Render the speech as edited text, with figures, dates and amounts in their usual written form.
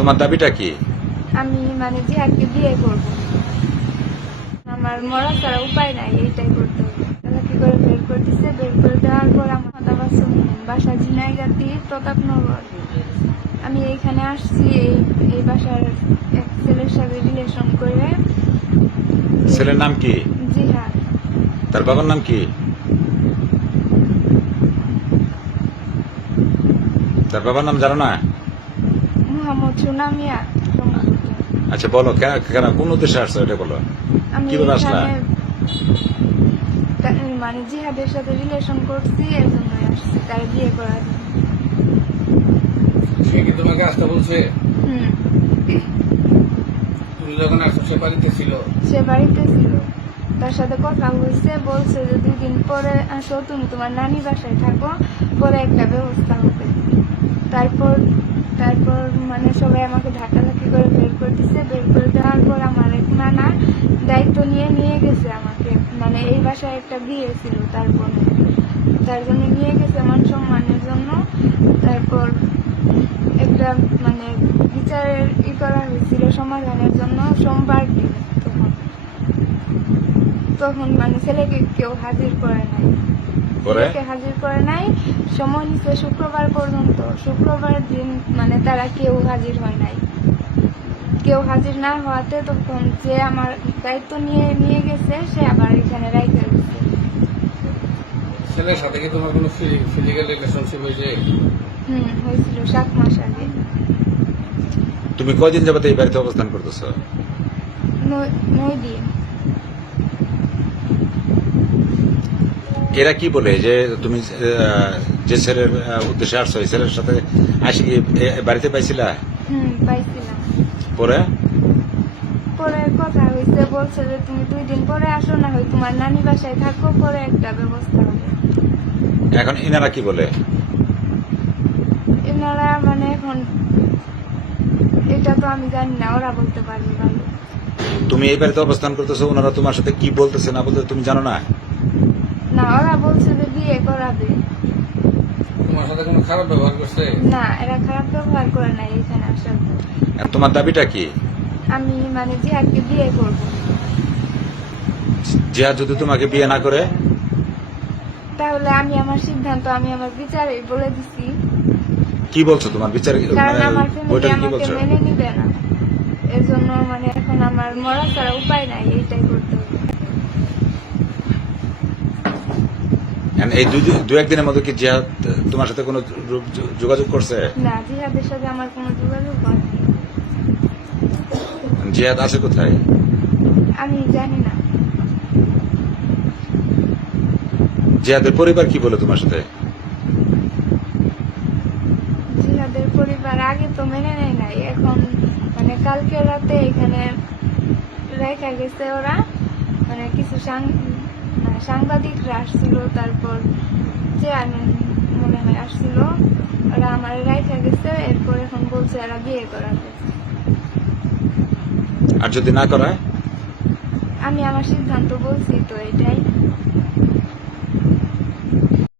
তোমার দাবিটা কি? আমি মানে জিহাদকে বিয়ে করব। আমার মরা ছাড়া উপায় নাই, এইটাই করতে হবে। তাহলে কি করে বের করে দিচ্ছে, বের করে দেওয়ার পর আমার বাসা ঝিনাইগাতি প্রতাপনগর। আমি এইখানে আসছি এই বাসার এক ছেলের সাথে রিলেশন করে। ছেলের নাম কি? জিহাদ। তার বাবার নাম কি? তার বাবার নাম জানো না? মোহাম্মদ সুনামিয়া। আচ্ছা বলো, কেন কোন উদ্দেশ্যে আসছো এটা বলো। আমি কিভাবে আসলা? মানে জিহাদের সাথে রিলেশন করছি, এর জন্যই আসছি তার বিয়ে করার জন্য। সে কি তোমাকে আসতে বলছে? হুম, তুমি যখন আসছো সে বাড়িতে ছিল? সে বাড়িতে ছিল, তার সাথে কথা হয়েছে, বলছে যে 2 দিন পরে আসো, তুমি তোমার নানি বাসায় থাকো, পরে একটা ব্যবস্থা হবে। তারপর তারপর মানে সবাই আমাকে ধাক্কাধাক্কি করে বের করে দিচ্ছে। বের করে দেওয়ার পর আমার এক নানা দায়িত্ব নিয়ে গেছে আমাকে, মানে এই বাসায় একটা বিয়ে ছিল তার বোনের, তার জন্য নিয়ে গেছে মান সম্মানের জন্য। তারপর একটা মানে বিচারের করা হয়েছিল সমাধানের জন্য সোমবার দিন। তখন মানে ছেলেকে কেউ হাজির করে নাই, ছেলেকে হাজির করে নাই। সময় নিচ্ছে শুক্রবার পর্যন্ত। শুক্রবার দিন মানে তারা কেউ হাজির হয় নাই। কেউ হাজির না হওয়াতে তখন যে আমার দায়িত্ব নিয়ে গেছে সে আবার এখানে রাইখে গেছে। ছেলের সাথে কি তোমার কোনো ফিজিক্যাল রিলেশনশিপ হয়েছে? হয়েছিল 7 মাস আগে। তুমি কয়দিন যাবত এই বাড়িতে অবস্থান করতেছো? 9 দিন। এরা কি বলে যে তুমি যে ছেলের উদ্দেশ্যে আসছো, এই ছেলের সাথে আসি কি বাড়িতে পাইছিলা? পাইছিলাম। পরে পরে কথা হয়েছে, বলছে যে তুমি 2 দিন পরে আসো, না হয় তোমার নানি বাসায় থাকো, পরে একটা ব্যবস্থা হবে। এখন ইনারা কি বলে? এনারা মানে এখন এটা তো আমি জানি না, ওরা বলতে পারবে ভালো। তুমি এই বাড়িতে অবস্থান করতেছো, ওনারা তোমার সাথে কি বলতেছে না বলতে তুমি জানো না? না, ওরা বলছে যে বিয়ে করাবে। তোমার সাথে কোনো খারাপ ব্যবহার করছে? না, এরা খারাপ ব্যবহার করে নাই এখানে আসার পর। আর তোমার দাবিটা কি? আমি মানে জিহাদকে বিয়ে করব। জিহাদ যদি তোমাকে বিয়ে না করে? তাহলে আমি আমার সিদ্ধান্ত, আমি আমার বিচারে বলে দিছি। কি বলছো তোমার বিচার? কারণ আমার ফ্যামিলি ওইটা কি আমাকে বলছো? মেনে নিবে না, এর জন্য মানে এখন আমার মরা ছাড়া উপায় নাই, এইটাই করতে হবে। এই দু একদিনের মধ্যে কি জিহাদ তোমার সাথে কোনো যোগাযোগ করছে? না, জিহাদের সাথে আমার কোনো যোগাযোগ হয়নি। জিহাদ আছে কোথায়? আমি জানি না। জিহাদের পরিবার কি বলে তোমার সাথে? জিহাদের পরিবার আগে তো মেনে নেয় নাই, এখন মানে কালকে রাতে এখানে রেখা গেছে ওরা, মানে কিছু সাংবাদিকরা আসছিল, তারপর চেয়ারম্যান মনে হয় আসছিল, ওরা আমার রেখা গেছে। এরপর এখন বলছে এরা বিয়ে করাবে। আর যদি না করায়? আমি আমার সিদ্ধান্ত বলছি তো এটাই।